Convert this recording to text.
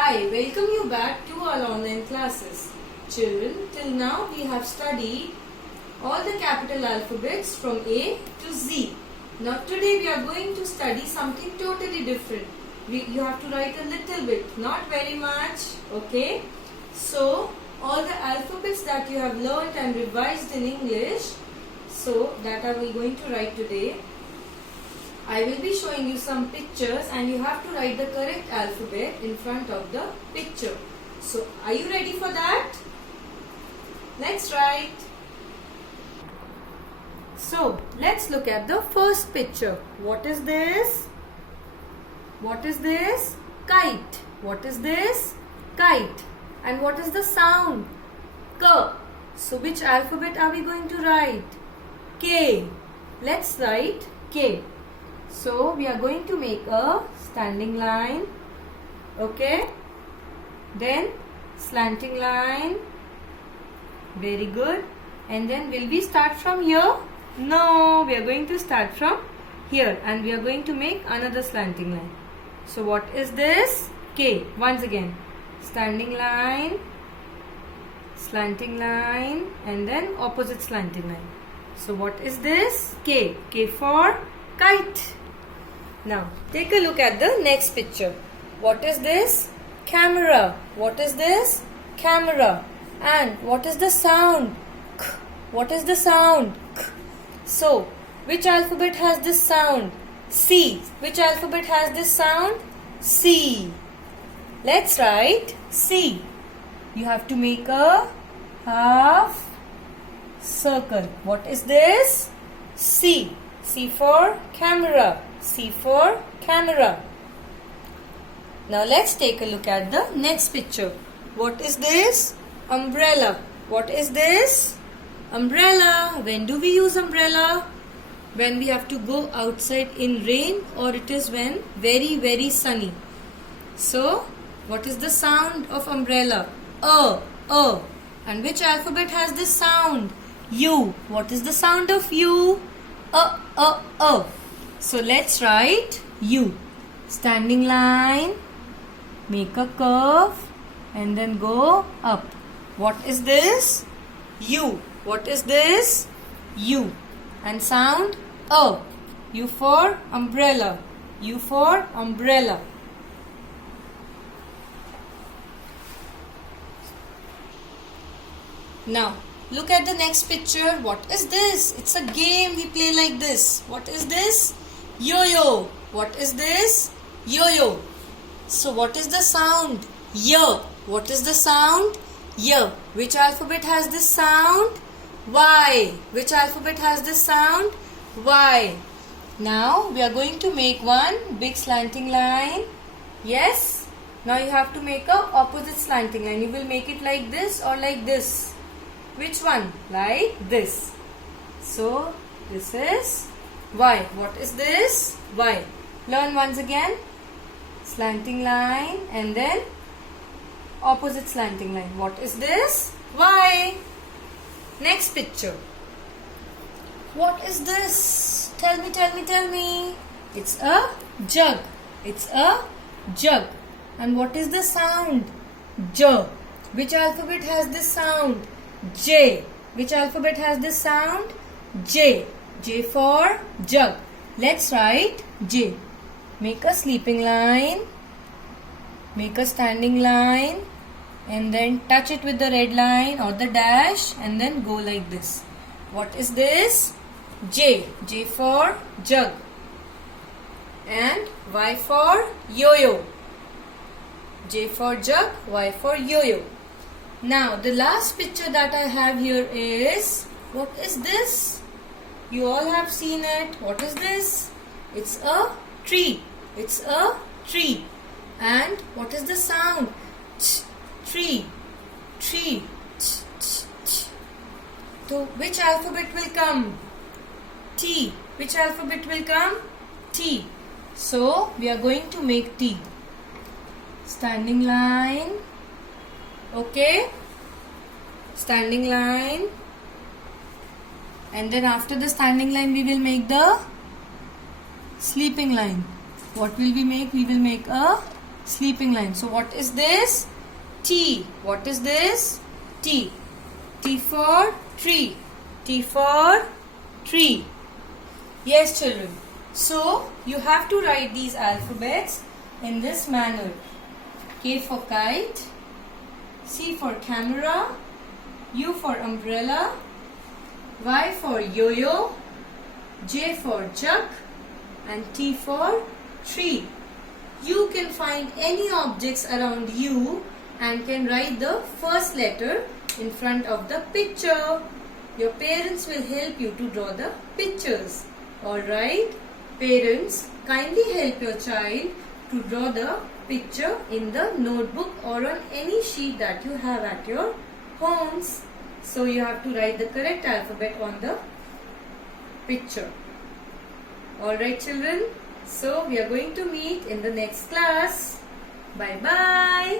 Hi, welcome you back to our online classes. Children, till now we have studied all the capital alphabets from A to Z. Now today we are going to study something totally different. You have to write a little bit, not very much, okay? So, all the alphabets that you have learnt and revised in English, so that are we going to write today. I will be showing you some pictures and you have to write the correct alphabet in front of the picture. So, are you ready for that? Let's write. So, let's look at the first picture. What is this? What is this? Kite. What is this? Kite. And what is the sound? K. So, which alphabet are we going to write? K. Let's write K. So, we are going to make a standing line, okay, then slanting line, very good, and then will we start from here? No, we are going to start from here and we are going to make another slanting line. So, what is this? K. Once again, standing line, slanting line, and then opposite slanting line. So, what is this? K. K for kite. Now, take a look at the next picture. What is this? Camera. What is this? Camera. And what is the sound? K. What is the sound? K. So, which alphabet has this sound? C. Which alphabet has this sound? C. Let's write C. You have to make a half circle. What is this? C. C for camera. C for camera. Now let's take a look at the next picture. What is this? Umbrella. What is this? Umbrella. When do we use umbrella? When we have to go outside in rain, or it is when very sunny. So, what is the sound of umbrella? A. And which alphabet has this sound? U. What is the sound of U? A. So let's write U. Standing line, make a curve and then go up. What is this? U. What is this? U. And sound A. U for umbrella. U for umbrella. Now, look at the next picture. What is this? It's a game we play like this. What is this? Yo-yo. What is this? Yo-yo. So, what is the sound? Y. What is the sound? Y. Which alphabet has this sound? Y. Which alphabet has this sound? Y. Now, we are going to make one big slanting line. Yes? Now, you have to make a opposite slanting line. You will make it like this or like this. Which one? Like this. So, this is Y. What is this? Y. Learn once again. Slanting line and then opposite slanting line. What is this? Y. Next picture. What is this? Tell me. It's a jug. It's a jug. And what is the sound? J. Which alphabet has this sound? J. Which alphabet has this sound? J. J for jug. Let's write J. Make a sleeping line. Make a standing line. And then touch it with the red line or the dash. And then go like this. What is this? J. J for jug. And Y for yo-yo. J for jug. Y for yo-yo. Now, the last picture that I have here is, what is this? You all have seen it. What is this? It's a tree. It's a tree. And what is the sound? Ch, tree. Tree. Ch, ch, ch. So, which alphabet will come? T. Which alphabet will come? T. So, we are going to make T. Standing line. Okay, standing line, and then after the standing line we will make the sleeping line. What will we make? We will make a Sleeping line. So what is this? T. What is this? T. T for tree. T for tree. Yes, children. So you have to write these alphabets in this manner. K for kite, C for camera, U for umbrella, Y for yo-yo, J for jug, and T for tree. You can find any objects around you and can write the first letter in front of the picture. Your parents will help you to draw the pictures. Alright? Parents, kindly help your child to draw the picture in the notebook or on any sheet that you have at your homes. So you have to write the correct alphabet on the picture. Alright children, so we are going to meet in the next class. Bye bye.